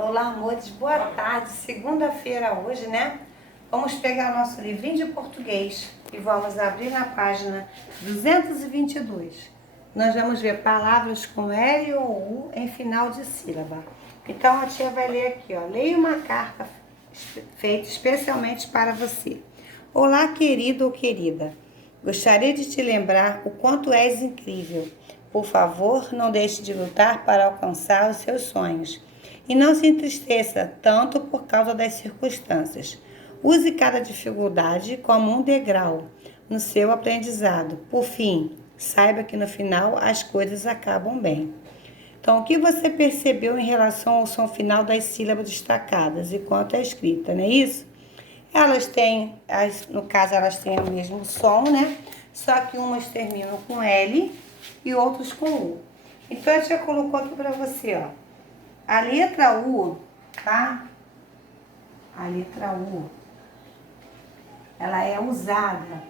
Olá, amores, boa tarde. Segunda-feira hoje, né? Vamos pegar nosso livrinho de português e vamos abrir na página 222. Nós vamos ver palavras com L ou U em final de sílaba. Então a tia vai ler aqui, ó. Leia uma carta feita especialmente para você. Olá, querido ou querida. Gostaria de te lembrar o quanto és incrível. Por favor, não deixe de lutar para alcançar os seus sonhos. E não se entristeça tanto por causa das circunstâncias. Use cada dificuldade como um degrau no seu aprendizado. Por fim, saiba que no final as coisas acabam bem. Então, o que você percebeu em relação ao som final das sílabas destacadas e quanto é escrita, não é isso? Elas têm, no caso, elas têm o mesmo som, né? Só que umas terminam com L e outros com U. Então, a tia colocou aqui para você, ó. A letra U, tá? A letra U, ela é usada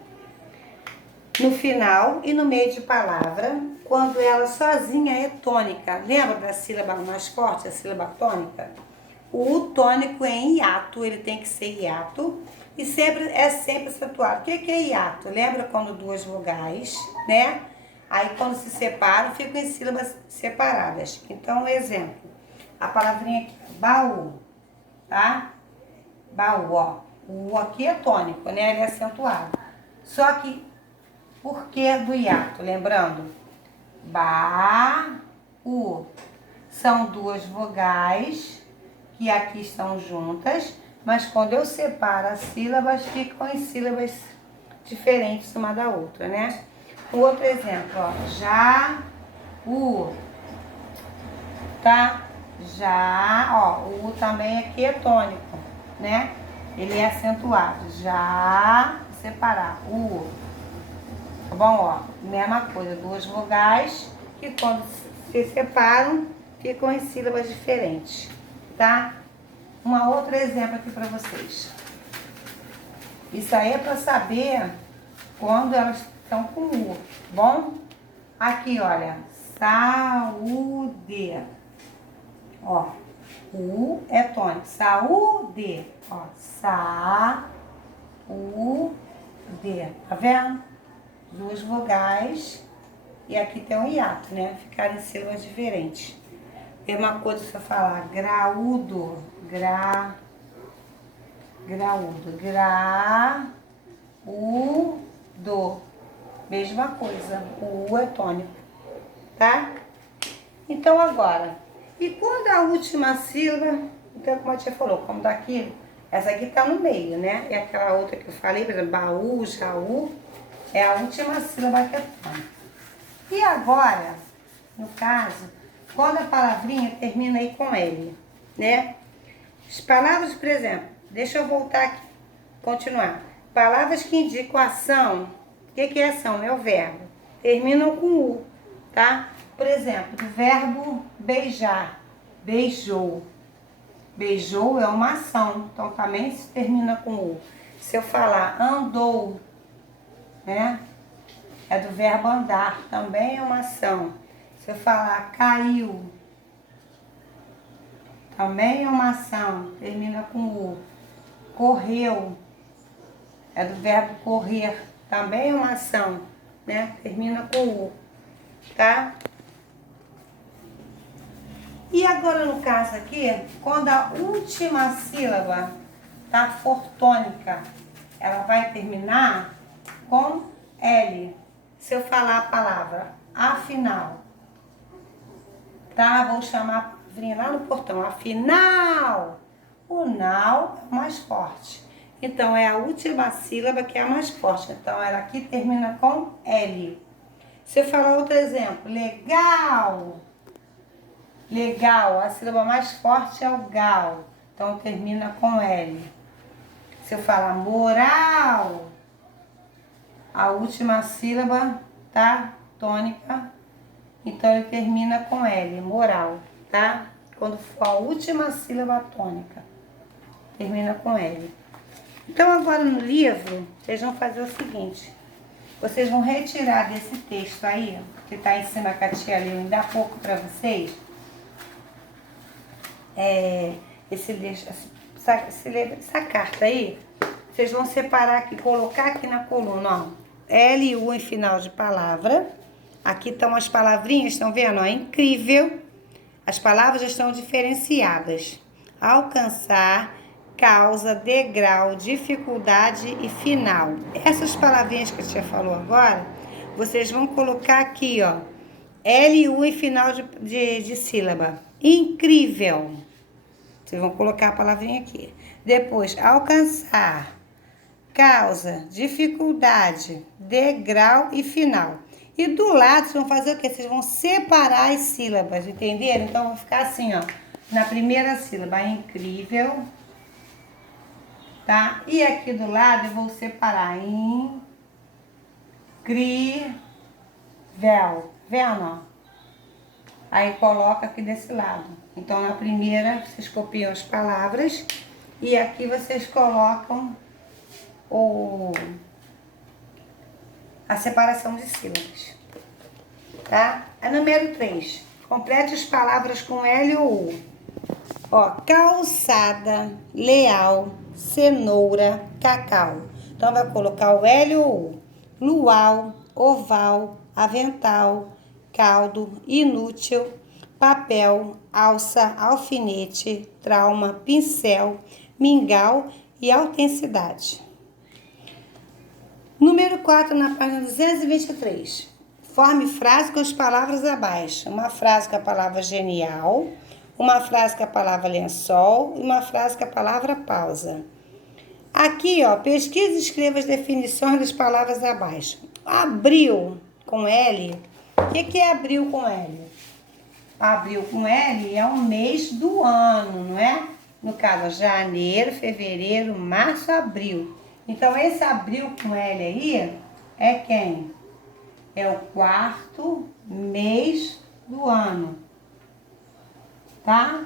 no final e no meio de palavra, quando ela sozinha é tônica. Lembra da sílaba mais forte, a sílaba tônica? O U tônico é em hiato, ele tem que ser hiato e sempre acentuado. O que é hiato? Lembra quando duas vogais, né? Aí quando se separam, ficam em sílabas separadas. Então, exemplo. A palavrinha aqui, baú, tá? Baú, ó. O U aqui é tônico, né? Ele é acentuado. Só que, por que do hiato? Lembrando, ba-u. São duas vogais que aqui estão juntas, mas quando eu separo as sílabas, ficam em sílabas diferentes uma da outra, né? Outro exemplo, ó. Já-u, tá? Já, ó, o U também aqui é tônico, né? Ele é acentuado. Já, separar, U. Tá bom, ó? Mesma coisa, duas vogais que quando se separam, ficam em sílabas diferentes, tá? Um outro exemplo aqui para vocês. Isso aí é para saber quando elas estão com U, bom? Aqui, olha, saúde. Ó, o U é tônico. Saúde. Ó, sa-u-de. Tá vendo? Duas vogais. E aqui tem um hiato, né? Ficaram em sílabas diferentes. Mesma coisa se eu falar graúdo. Graúdo. Gra-u-do. Mesma coisa. O U é tônico. Tá? Então agora... E quando a última sílaba, então como a tia falou, como daqui, essa aqui tá no meio, né? E aquela outra que eu falei, por exemplo, baú, jaú, é a última sílaba que é tônica. E agora, no caso, quando a palavrinha termina aí com L, né? As palavras, por exemplo, deixa eu voltar aqui, continuar. Palavras que indicam ação, o que é ação? É o verbo. Terminam com U, tá? Por exemplo, o verbo beijar, beijou. Beijou é uma ação, então também se termina com U. Se eu falar andou, né? É do verbo andar, também é uma ação. Se eu falar caiu, também é uma ação, termina com U. Correu, é do verbo correr, também é uma ação, né? Termina com U, tá? E agora no caso aqui, quando a última sílaba tá fortônica, ela vai terminar com L. Se eu falar a palavra afinal, tá? Vou chamar a palavrinha lá no portão, afinal. O nau é o mais forte. Então é a última sílaba que é a mais forte. Então ela aqui termina com L. Se eu falar outro exemplo, legal. Legal, a sílaba mais forte é o gal, então termina com L. Se eu falar moral, a última sílaba tá tônica, então ele termina com L, moral, tá? Quando for a última sílaba tônica, termina com L. Então agora no livro, vocês vão fazer o seguinte, vocês vão retirar desse texto aí, que tá em cima que a tia leu ainda há pouco para vocês, essa carta aí, vocês vão separar aqui, colocar aqui na coluna, ó, L e U em final de palavra. Aqui estão as palavrinhas, estão vendo? Ó, incrível. As palavras já estão diferenciadas. Alcançar, causa, degrau, dificuldade e final. Essas palavrinhas que a tia falou agora, vocês vão colocar aqui, ó, L e U em final de sílaba. Incrível. Vocês vão colocar a palavrinha aqui. Depois, alcançar, causa, dificuldade, degrau e final. E do lado, vocês vão fazer o quê? Vocês vão separar as sílabas, entenderam? Então, vai ficar assim, ó. Na primeira sílaba, incrível. Tá? E aqui do lado, eu vou separar incrível. Vendo, ó? Aí, coloca aqui desse lado. Então, na primeira, vocês copiam as palavras. E aqui, vocês colocam a separação de sílabas, tá? A número 3, complete as palavras com L ou U. Ó, calçada, leal, cenoura, cacau. Então, vai colocar o L ou U. Luau, oval, avental, caldo, inútil, papel, alça, alfinete, trauma, pincel, mingau e autenticidade. Número 4, na página 223. Forme frase com as palavras abaixo. Uma frase com a palavra genial, uma frase com a palavra lençol e uma frase com a palavra pausa. Aqui, ó, pesquise e escreva as definições das palavras abaixo. Abril com L. O que é abril com L? Abril com L é um mês do ano, não é? No caso, janeiro, fevereiro, março, abril. Então, esse abril com L aí é quem? É o 4º mês do ano, tá?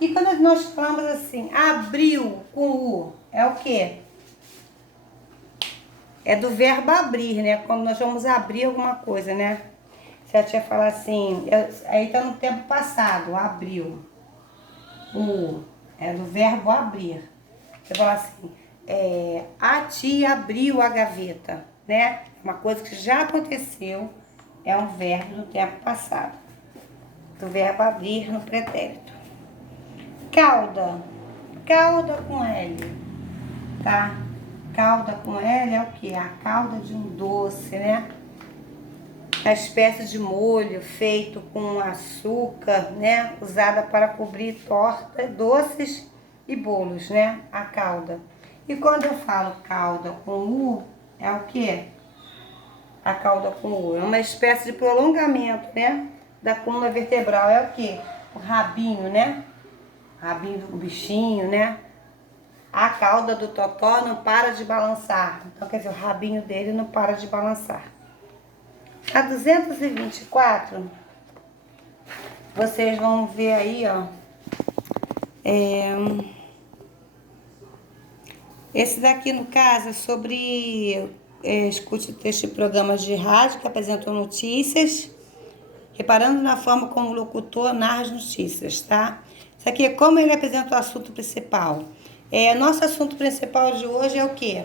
E quando nós falamos assim, abril com U, é o quê? É do verbo abrir, né? Quando nós vamos abrir alguma coisa, né? Se a tia falar assim, aí tá no tempo passado, abril. U é do verbo abrir. Você fala assim, a tia abriu a gaveta, né? Uma coisa que já aconteceu, é um verbo do tempo passado. Do verbo abrir no pretérito. Calda. Calda com L, tá? Calda com L é o quê? A calda de um doce, né? A espécie de molho feito com açúcar, né? Usada para cobrir torta, doces e bolos, né? A calda. E quando eu falo calda com U, é o quê? A cauda com U. É uma espécie de prolongamento, né? Da coluna vertebral. É o quê? O rabinho, né? Rabinho do bichinho, né? A cauda do totó não para de balançar. Então, quer dizer, o rabinho dele não para de balançar. A 224, vocês vão ver aí, ó. Esse daqui, no caso, é sobre... escute o texto de programas de rádio que apresentam notícias, reparando na forma como o locutor narra as notícias, tá? Isso aqui é como ele apresenta o assunto principal. Nosso assunto principal de hoje é o quê?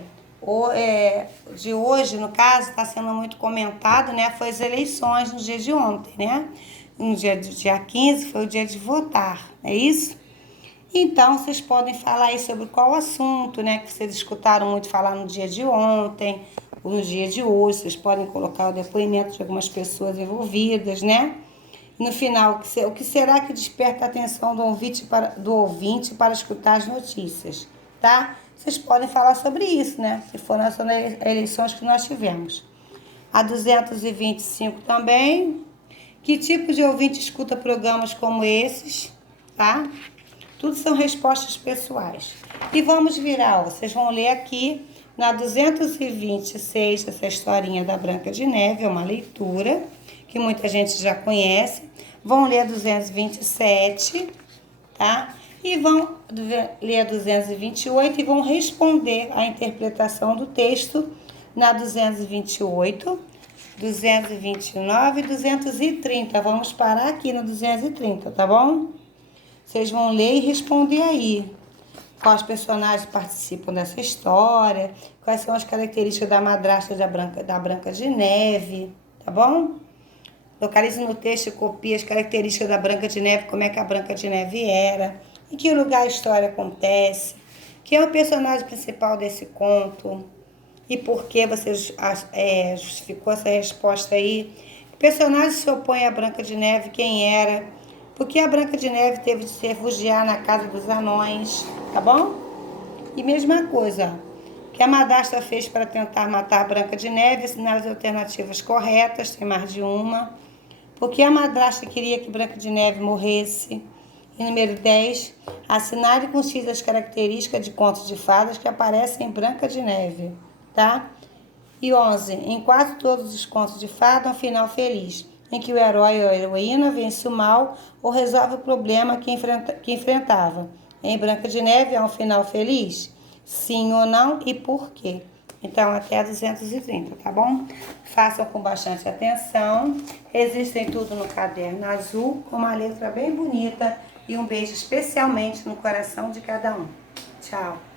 De hoje, no caso, está sendo muito comentado, né? Foi as eleições no dia de ontem, né? No dia 15 foi o dia de votar, é isso? Então, vocês podem falar aí sobre qual assunto, né? Que vocês escutaram muito falar no dia de ontem, ou no dia de hoje. Vocês podem colocar o depoimento de algumas pessoas envolvidas, né? No final, o que será que desperta a atenção do ouvinte para escutar as notícias, tá? Vocês podem falar sobre isso, né? Se for nas eleições que nós tivemos. A 225 também. Que tipo de ouvinte escuta programas como esses, tá? Tudo são respostas pessoais. E vamos virar, ó, vocês vão ler aqui na 226, essa historinha da Branca de Neve, é uma leitura que muita gente já conhece. Vão ler a 227, tá? E vão ler a 228 e vão responder a interpretação do texto na 228, 229 e 230. Vamos parar aqui no 230, tá bom? Vocês vão ler e responder aí. Quais personagens participam dessa história, quais são as características da madrasta da Branca de Neve, tá bom? Localize no texto e copie as características da Branca de Neve, como é que a Branca de Neve era, em que lugar a história acontece, quem é o personagem principal desse conto e por que você justificou essa resposta aí. Que personagem se opõe à Branca de Neve, quem era, por que a Branca de Neve teve de se refugiar na casa dos anões, tá bom? E mesma coisa, o que a madrasta fez para tentar matar a Branca de Neve, assinar as alternativas corretas, tem mais de uma. Porque a madrasta queria que Branca de Neve morresse. E número 10, assinale com X as características de contos de fadas que aparecem em Branca de Neve, tá? E 11, em quase todos os contos de fada, há um final feliz, em que o herói ou a heroína vence o mal ou resolve o problema que enfrentava. Em Branca de Neve, há um final feliz? Sim ou não e por quê? Então, até 230, tá bom? Façam com bastante atenção. Resistem tudo no caderno azul, com uma letra bem bonita. E um beijo especialmente no coração de cada um. Tchau!